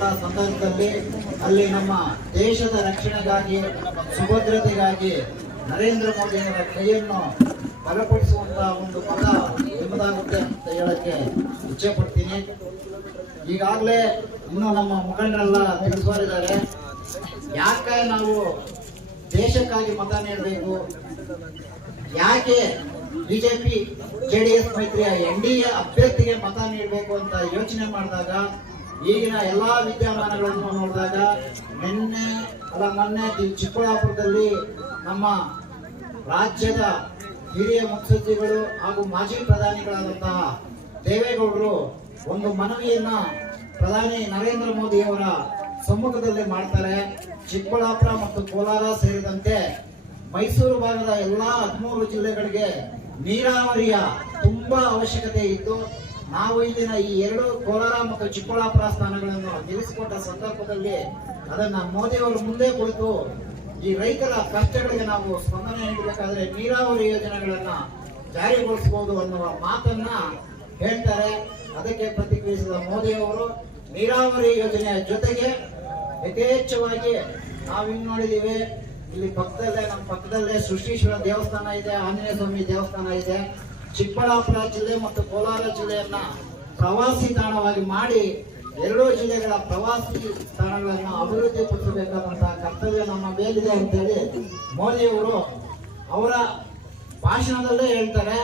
ಹೋದಂತಹ ಸಂದರ್ಭದಲ್ಲಿ ಅಲ್ಲಿ ನಮ್ಮ ದೇಶದ ರಕ್ಷಣೆಗಾಗಿ ಸುಭದ್ರತೆಗಾಗಿ ನರೇಂದ್ರ ಮೋದಿ ಅವರ ಕೈಯನ್ನು ಬಲಪಡಿಸುವಂತಹ ಒಂದು ಮತ ನಿಮ್ಮದಾಗುತ್ತೆ ಅಂತ ಹೇಳಕ್ಕೆ ಇಚ್ಛೆ ಪಡ್ತೀನಿ. ಈಗಾಗಲೇ ಇನ್ನು ನಮ್ಮ ಮುಖಂಡರೆಲ್ಲ ತಿಳಿಸುವರಿದ್ದಾರೆ, ಯಾಕೆ ನಾವು ದೇಶಕ್ಕಾಗಿ ಮತ ನೀಡಬೇಕು, ಯಾಕೆ ಬಿಜೆಪಿ ಜೆಡಿಎಸ್ ಮೈತ್ರಿಯ NDA ಅಭ್ಯರ್ಥಿಗೆ ಮತ ನೀಡಬೇಕು ಅಂತ ಯೋಚನೆ ಮಾಡಿದಾಗ ಈಗಿನ ಎಲ್ಲಾ ವಿದ್ಯಮಾನಗಳನ್ನು ನೋಡಿದಾಗ ಮೊನ್ನೆ ಚಿಕ್ಕಬಳ್ಳಾಪುರದಲ್ಲಿ ನಮ್ಮ ರಾಜ್ಯದ ಹಿರಿಯ ಮುತ್ಸದ್ದಿಗಳು ಹಾಗೂ ಮಾಜಿ ಪ್ರಧಾನಿಗಳಾದಂತಹ ದೇವೇಗೌಡರು ಒಂದು ಮನವಿಯನ್ನ ಪ್ರಧಾನಿ ನರೇಂದ್ರ ಮೋದಿ ಅವರ ಸಮ್ಮುಖದಲ್ಲಿ ಮಾಡ್ತಾರೆ. ಚಿಕ್ಕಬಳ್ಳಾಪುರ ಮತ್ತು ಕೋಲಾರ ಸೇರಿದಂತೆ ಮೈಸೂರು ಭಾಗದ ಎಲ್ಲಾ 13 ಜಿಲ್ಲೆಗಳಿಗೆ ನೀರಾವರಿಯ ತುಂಬಾ ಅವಶ್ಯಕತೆ ಇದ್ದು, ನಾವು ಇಲ್ಲಿನ ಈ 2 ಕೋಲಾರ ಮತ್ತು ಚಿಕ್ಕಬಳ್ಳಾಪುರ ಸ್ಥಾನಗಳನ್ನು ಗೆಲ್ಲಿಸಿಕೊಟ್ಟ ಸಂದರ್ಭದಲ್ಲಿ ಅದನ್ನ ಮೋದಿ ಅವರು ಮುಂದೆ ಕುಳಿತು ಈ ರೈತರ ಕಷ್ಟಗಳಿಗೆ ನಾವು ಸ್ಪಂದನೆ ನೀಡಬೇಕಾದ್ರೆ ನೀರಾವರಿ ಯೋಜನೆಗಳನ್ನ ಜಾರಿಗೊಳಿಸಬಹುದು ಅನ್ನುವ ಮಾತನ್ನ ಹೇಳ್ತಾರೆ. ಅದಕ್ಕೆ ಪ್ರತಿಕ್ರಿಯಿಸಿದ ಮೋದಿ ಅವರು ನೀರಾವರಿ ಯೋಜನೆಯ ಜೊತೆಗೆ ಯಥೇಚ್ಛವಾಗಿ ನಾವಿನ್ನು ನೋಡಿದೀವಿ, ಇಲ್ಲಿ ನಮ್ಮ ಪಕ್ಕದಲ್ಲೇ ಸೃಷ್ಟೀಶ್ವರ ದೇವಸ್ಥಾನ ಇದೆ, ಆಂಜನೇಯ ಸ್ವಾಮಿ ದೇವಸ್ಥಾನ ಇದೆ. ಚಿಕ್ಕಬಳ್ಳಾಪುರ ಜಿಲ್ಲೆ ಮತ್ತು ಕೋಲಾರ ಜಿಲ್ಲೆಯನ್ನ ಪ್ರವಾಸಿ ತಾಣವಾಗಿ ಮಾಡಿ 2 ಜಿಲ್ಲೆಗಳ ಪ್ರವಾಸಿ ತಾಣಗಳನ್ನು ಅಭಿವೃದ್ಧಿ ಪಡಿಸಬೇಕಾದಂತಹ ಕರ್ತವ್ಯ ನಮ್ಮ ಮೇಲಿದೆ ಅಂತೇಳಿ ಮೋದಿ ಅವರು ಅವರ ಭಾಷಣದಲ್ಲೇ ಹೇಳ್ತಾರೆ.